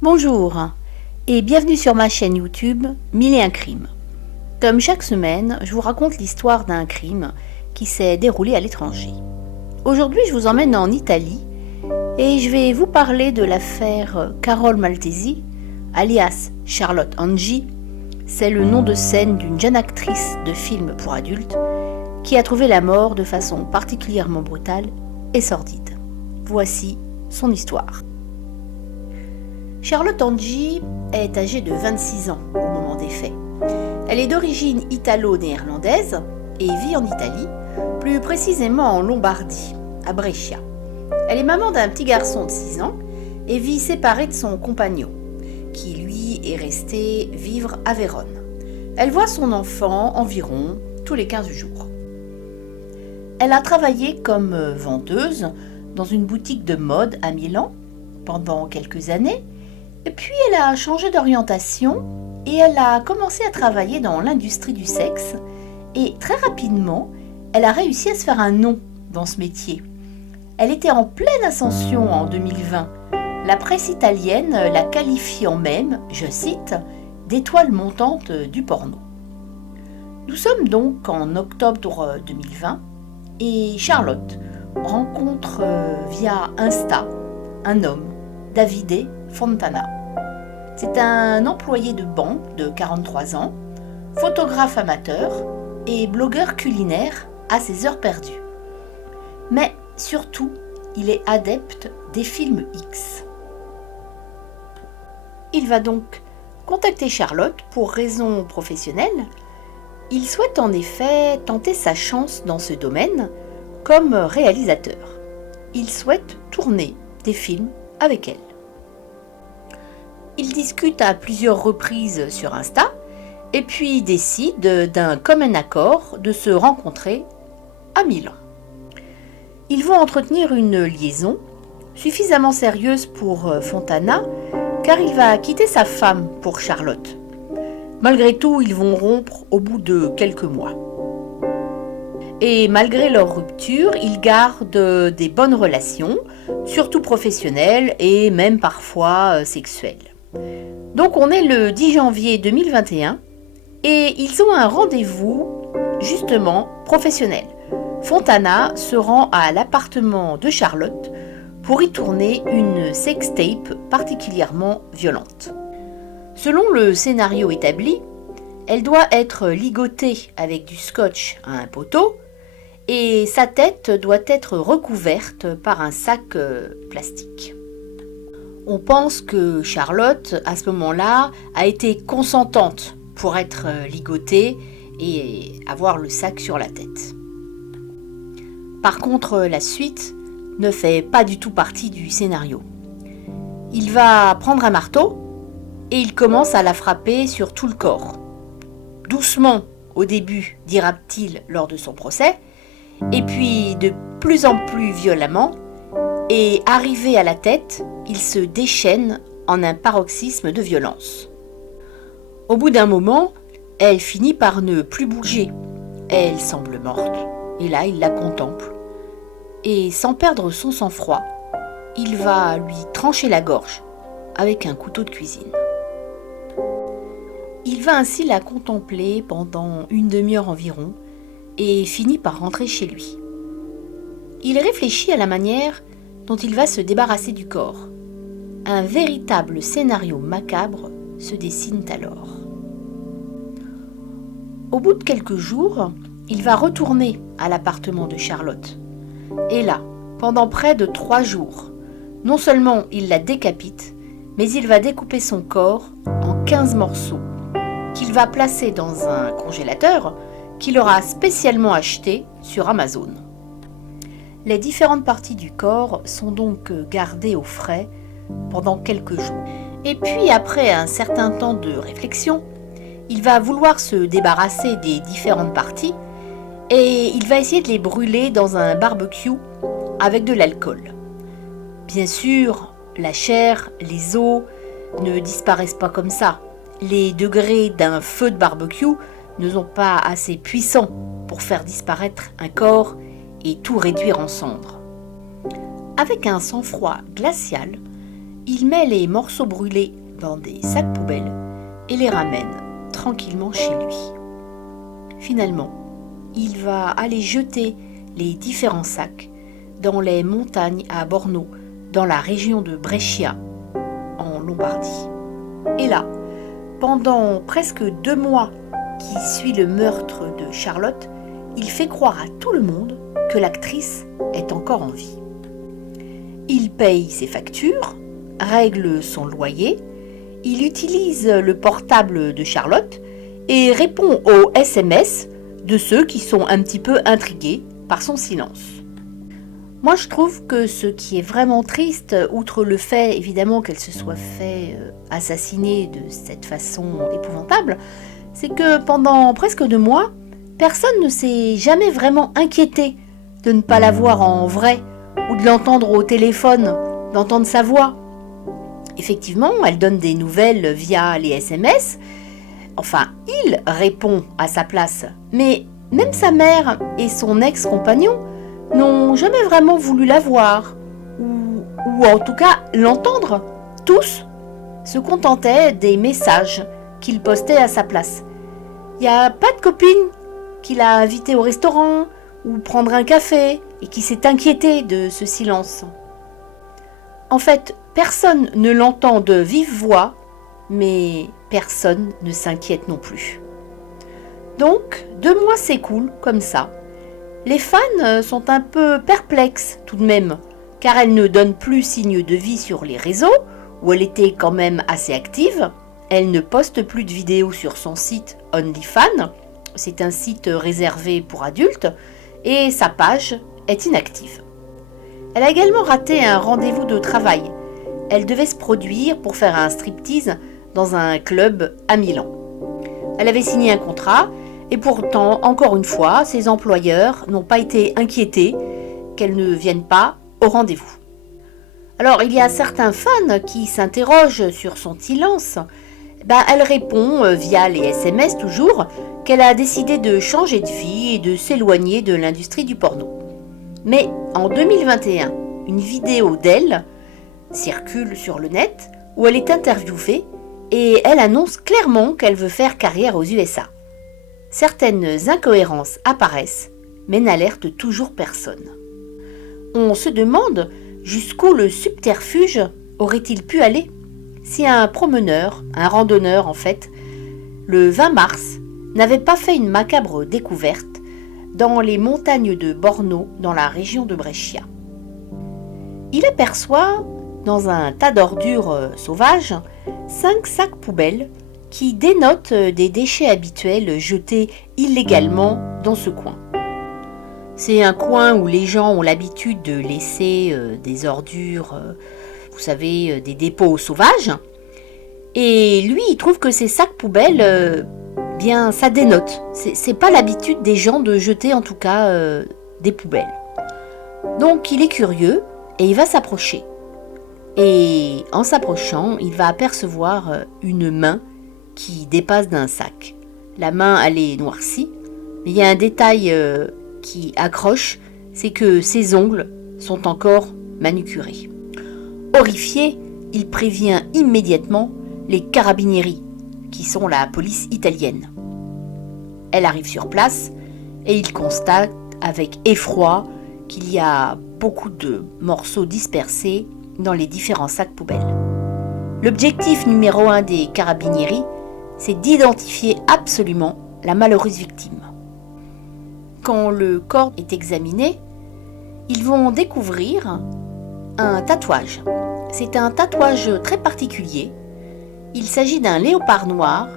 Bonjour et bienvenue sur ma chaîne YouTube Mille et un crimes. Comme chaque semaine, je vous raconte l'histoire d'un crime qui s'est déroulé à l'étranger. Aujourd'hui, je vous emmène en Italie et je vais vous parler de l'affaire Carole Maltesi, alias Charlotte Angi. C'est le nom de scène d'une jeune actrice de films pour adultes qui a trouvé la mort de façon particulièrement brutale et sordide. Voici son histoire. Charlotte Angi est âgée de 26 ans au moment des faits. Elle est d'origine italo-néerlandaise et vit en Italie, plus précisément en Lombardie, à Brescia. Elle est maman d'un petit garçon de 6 ans et vit séparée de son compagnon, qui lui est resté vivre à Vérone. Elle voit son enfant environ tous les 15 jours. Elle a travaillé comme vendeuse dans une boutique de mode à Milan pendant quelques années. Et puis elle a changé d'orientation et elle a commencé à travailler dans l'industrie du sexe. Et très rapidement, elle a réussi à se faire un nom dans ce métier. Elle était en pleine ascension en 2020. La presse italienne la qualifiant même, je cite, d'étoile montante du porno. Nous sommes donc en octobre 2020 et Charlotte rencontre via Insta un homme, Davide Fontana. C'est un employé de banque de 43 ans, photographe amateur et blogueur culinaire à ses heures perdues. Mais surtout, il est adepte des films X. Il va donc contacter Charlotte pour raisons professionnelles. Il souhaite en effet tenter sa chance dans ce domaine comme réalisateur. Il souhaite tourner des films avec elle. Ils discutent à plusieurs reprises sur Insta et puis décident d'un commun accord de se rencontrer à Milan. Ils vont entretenir une liaison suffisamment sérieuse pour Fontana car il va quitter sa femme pour Charlotte. Malgré tout, ils vont rompre au bout de quelques mois. Et malgré leur rupture, ils gardent des bonnes relations, surtout professionnelles et même parfois sexuelles. Donc on est le 10 janvier 2021 et ils ont un rendez-vous justement professionnel. Fontana se rend à l'appartement de Charlotte pour y tourner une sextape particulièrement violente. Selon le scénario établi, elle doit être ligotée avec du scotch à un poteau et sa tête doit être recouverte par un sac plastique. On pense que Charlotte, à ce moment-là, a été consentante pour être ligotée et avoir le sac sur la tête. Par contre, la suite ne fait pas du tout partie du scénario. Il va prendre un marteau et il commence à la frapper sur tout le corps. Doucement au début, dira-t-il lors de son procès, et puis de plus en plus violemment, et arrivé à la tête, il se déchaîne en un paroxysme de violence. Au bout d'un moment, elle finit par ne plus bouger. Elle semble morte, et là il la contemple. Et sans perdre son sang-froid, il va lui trancher la gorge avec un couteau de cuisine. Il va ainsi la contempler pendant une demi-heure environ et finit par rentrer chez lui. Il réfléchit à la manière dont il va se débarrasser du corps. Un véritable scénario macabre se dessine alors. Au bout de quelques jours, il va retourner à l'appartement de Charlotte. Et là, pendant près de 3 jours, non seulement il la décapite, mais il va découper son corps en 15 morceaux qu'il va placer dans un congélateur qu'il aura spécialement acheté sur Amazon. Les différentes parties du corps sont donc gardées au frais pendant quelques jours. Et puis après un certain temps de réflexion, il va vouloir se débarrasser des différentes parties et il va essayer de les brûler dans un barbecue avec de l'alcool. Bien sûr, la chair, les os ne disparaissent pas comme ça. Les degrés d'un feu de barbecue ne sont pas assez puissants pour faire disparaître un corps et tout réduire en cendres. Avec un sang-froid glacial, Il met les morceaux brûlés dans des sacs poubelles et les ramène tranquillement chez lui. Finalement, il va aller jeter les différents sacs dans les montagnes à Borno, dans la région de Brescia, en Lombardie. Et là, pendant presque 2 mois qui suit le meurtre de Charlotte, il fait croire à tout le monde que l'actrice est encore en vie. Il paye ses factures, règle son loyer, il utilise le portable de Charlotte et répond aux SMS de ceux qui sont un petit peu intrigués par son silence. Moi, je trouve que ce qui est vraiment triste, outre le fait évidemment qu'elle se soit fait assassiner de cette façon épouvantable, c'est que pendant presque 2 mois, personne ne s'est jamais vraiment inquiété de ne pas la voir en vrai ou de l'entendre au téléphone, d'entendre sa voix. Effectivement, elle donne des nouvelles via les SMS. Enfin, il répond à sa place. Mais même sa mère et son ex-compagnon n'ont jamais vraiment voulu la voir, ou en tout cas l'entendre. Tous se contentaient des messages qu'il postait à sa place. Il n'y a pas de copine qui l'a invité au restaurant ou prendre un café et qui s'est inquiétée de ce silence. En fait, personne ne l'entend de vive voix, mais personne ne s'inquiète non plus. Donc, 2 mois s'écoulent comme ça. Les fans sont un peu perplexes tout de même, car elle ne donne plus signe de vie sur les réseaux, où elle était quand même assez active. Elle ne poste plus de vidéos sur son site OnlyFans, c'est un site réservé pour adultes, et sa page est inactive. Elle a également raté un rendez-vous de travail. Elle devait se produire pour faire un striptease dans un club à Milan. Elle avait signé un contrat et pourtant, encore une fois, ses employeurs n'ont pas été inquiétés qu'elle ne vienne pas au rendez-vous. Alors, il y a certains fans qui s'interrogent sur son silence. Elle répond via les SMS toujours qu'elle a décidé de changer de vie et de s'éloigner de l'industrie du porno. Mais en 2021, une vidéo d'elle circule sur le net où elle est interviewée et elle annonce clairement qu'elle veut faire carrière aux USA. Certaines incohérences apparaissent, mais n'alertent toujours personne. On se demande jusqu'où le subterfuge aurait-il pu aller si un promeneur, un randonneur en fait, le 20 mars, n'avait pas fait une macabre découverte dans les montagnes de Borno, dans la région de Brescia. Il aperçoit, dans un tas d'ordures sauvages, 5 sacs poubelles qui dénotent des déchets habituels jetés illégalement dans ce coin. C'est un coin où les gens ont l'habitude de laisser des ordures, vous savez, des dépôts sauvages. Et lui, il trouve que ces sacs poubelles, bien, ça dénote. C'est pas l'habitude des gens de jeter, en tout cas, des poubelles. Donc, il est curieux et il va s'approcher. Et en s'approchant, il va apercevoir une main qui dépasse d'un sac. La main, elle est noircie, mais il y a un détail qui accroche, c'est que ses ongles sont encore manucurés. Horrifié, il prévient immédiatement les carabinieri, qui sont la police italienne. Elle arrive sur place et il constate avec effroi qu'il y a beaucoup de morceaux dispersés dans les différents sacs poubelles. L'objectif numéro 1 des carabinieri, c'est d'identifier absolument la malheureuse victime. Quand le corps est examiné, ils vont découvrir un tatouage. C'est un tatouage très particulier. Il s'agit d'un léopard noir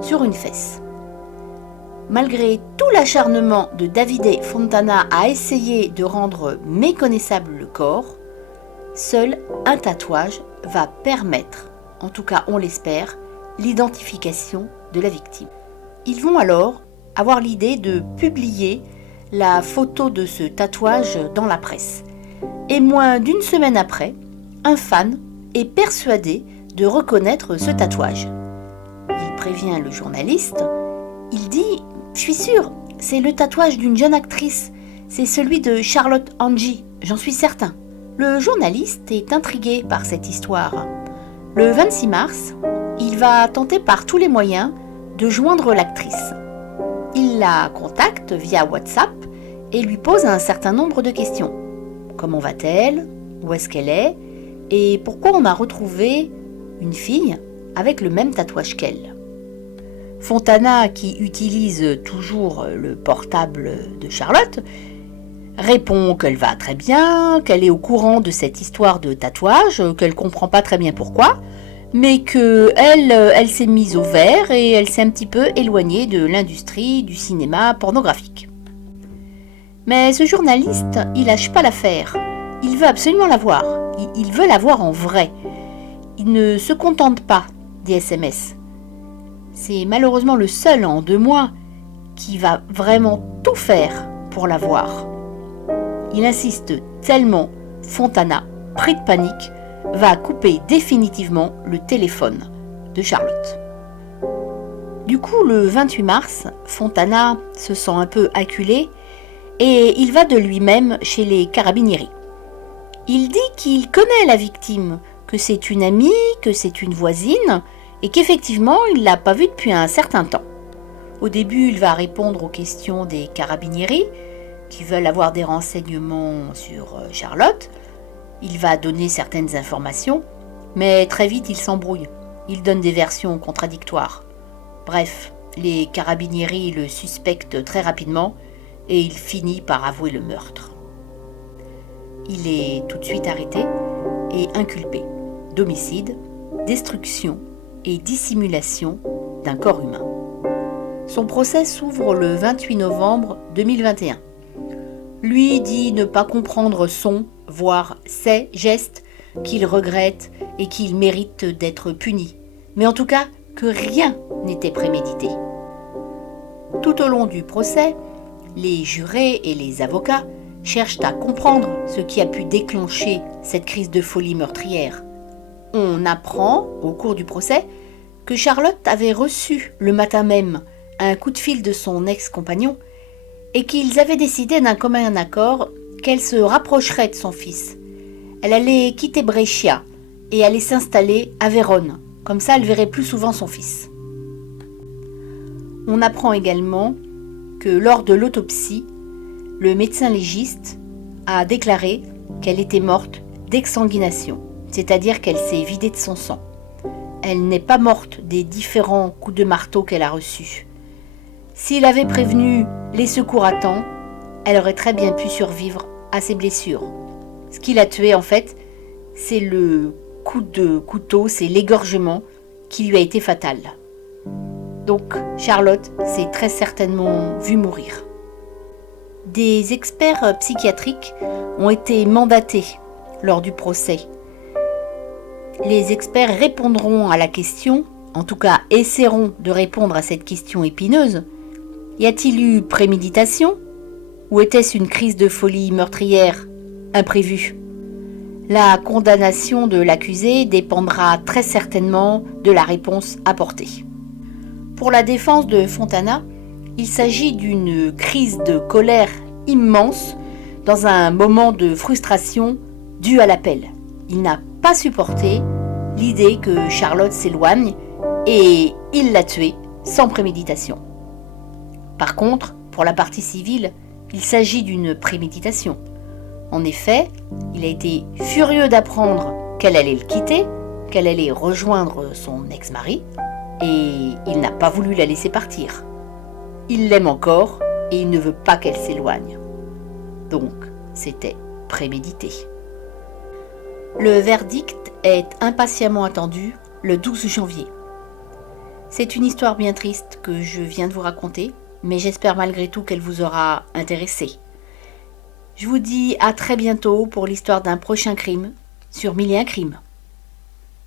sur une fesse. Malgré tout l'acharnement de Davide Fontana à essayer de rendre méconnaissable le corps, seul un tatouage va permettre, en tout cas on l'espère, l'identification de la victime. Ils vont alors avoir l'idée de publier la photo de ce tatouage dans la presse. Et moins d'1 semaine après, un fan est persuadé de reconnaître ce tatouage. Il prévient le journaliste, il dit « Je suis sûr, c'est le tatouage d'une jeune actrice, c'est celui de Charlotte Angie, j'en suis certain ». Le journaliste est intrigué par cette histoire. Le 26 mars, il va tenter par tous les moyens de joindre l'actrice. Il la contacte via WhatsApp et lui pose un certain nombre de questions. Comment va-t-elle? Où est-ce qu'elle est? Et pourquoi on a retrouvé une fille avec le même tatouage qu'elle? Fontana, qui utilise toujours le portable de Charlotte, répond qu'elle va très bien, qu'elle est au courant de cette histoire de tatouage, qu'elle ne comprend pas très bien pourquoi, mais qu'elle s'est mise au vert et elle s'est un petit peu éloignée de l'industrie du cinéma pornographique. Mais ce journaliste, il lâche pas l'affaire. Il veut absolument la voir. Il veut la voir en vrai. Il ne se contente pas des SMS. C'est malheureusement le seul en 2 mois qui va vraiment tout faire pour la voir. Il insiste tellement, Fontana, pris de panique, va couper définitivement le téléphone de Charlotte. Du coup, le 28 mars, Fontana se sent un peu acculé et il va de lui-même chez les Carabinieri. Il dit qu'il connaît la victime, que c'est une amie, que c'est une voisine et qu'effectivement, il ne l'a pas vue depuis un certain temps. Au début, il va répondre aux questions des Carabinieri qui veulent avoir des renseignements sur Charlotte. Il va donner certaines informations, mais très vite il s'embrouille. Il donne des versions contradictoires. Bref, les Carabinieri le suspectent très rapidement et il finit par avouer le meurtre. Il est tout de suite arrêté et inculpé d'homicide, destruction et dissimulation d'un corps humain. Son procès s'ouvre le 28 novembre 2021. Lui dit ne pas comprendre son, voire ses gestes qu'il regrette et qu'il mérite d'être puni. Mais en tout cas, que rien n'était prémédité. Tout au long du procès, les jurés et les avocats cherchent à comprendre ce qui a pu déclencher cette crise de folie meurtrière. On apprend, au cours du procès, que Charlotte avait reçu le matin même un coup de fil de son ex-compagnon et qu'ils avaient décidé d'un commun accord qu'elle se rapprocherait de son fils. Elle allait quitter Brescia et aller s'installer à Vérone. Comme ça, elle verrait plus souvent son fils. On apprend également que lors de l'autopsie, le médecin légiste a déclaré qu'elle était morte d'exsanguination, c'est-à-dire qu'elle s'est vidée de son sang. Elle n'est pas morte des différents coups de marteau qu'elle a reçus. S'il avait prévenu les secours à temps, elle aurait très bien pu survivre à ses blessures. Ce qui l'a tuée, en fait, c'est le coup de couteau, c'est l'égorgement qui lui a été fatal. Donc, Charlotte s'est très certainement vue mourir. Des experts psychiatriques ont été mandatés lors du procès. Les experts répondront à la question, en tout cas essaieront de répondre à cette question épineuse. Y a-t-il eu préméditation? Ou était-ce une crise de folie meurtrière imprévue? La condamnation de l'accusé dépendra très certainement de la réponse apportée. Pour la défense de Fontana, il s'agit d'une crise de colère immense dans un moment de frustration dû à l'appel. Il n'a pas supporté l'idée que Charlotte s'éloigne et il l'a tuée sans préméditation. Par contre, pour la partie civile, il s'agit d'une préméditation. En effet, il a été furieux d'apprendre qu'elle allait le quitter, qu'elle allait rejoindre son ex-mari, et il n'a pas voulu la laisser partir. Il l'aime encore et il ne veut pas qu'elle s'éloigne. Donc, c'était prémédité. Le verdict est impatiemment attendu le 12 janvier. C'est une histoire bien triste que je viens de vous raconter, mais j'espère malgré tout qu'elle vous aura intéressé. Je vous dis à très bientôt pour l'histoire d'un prochain crime sur 1001 crimes.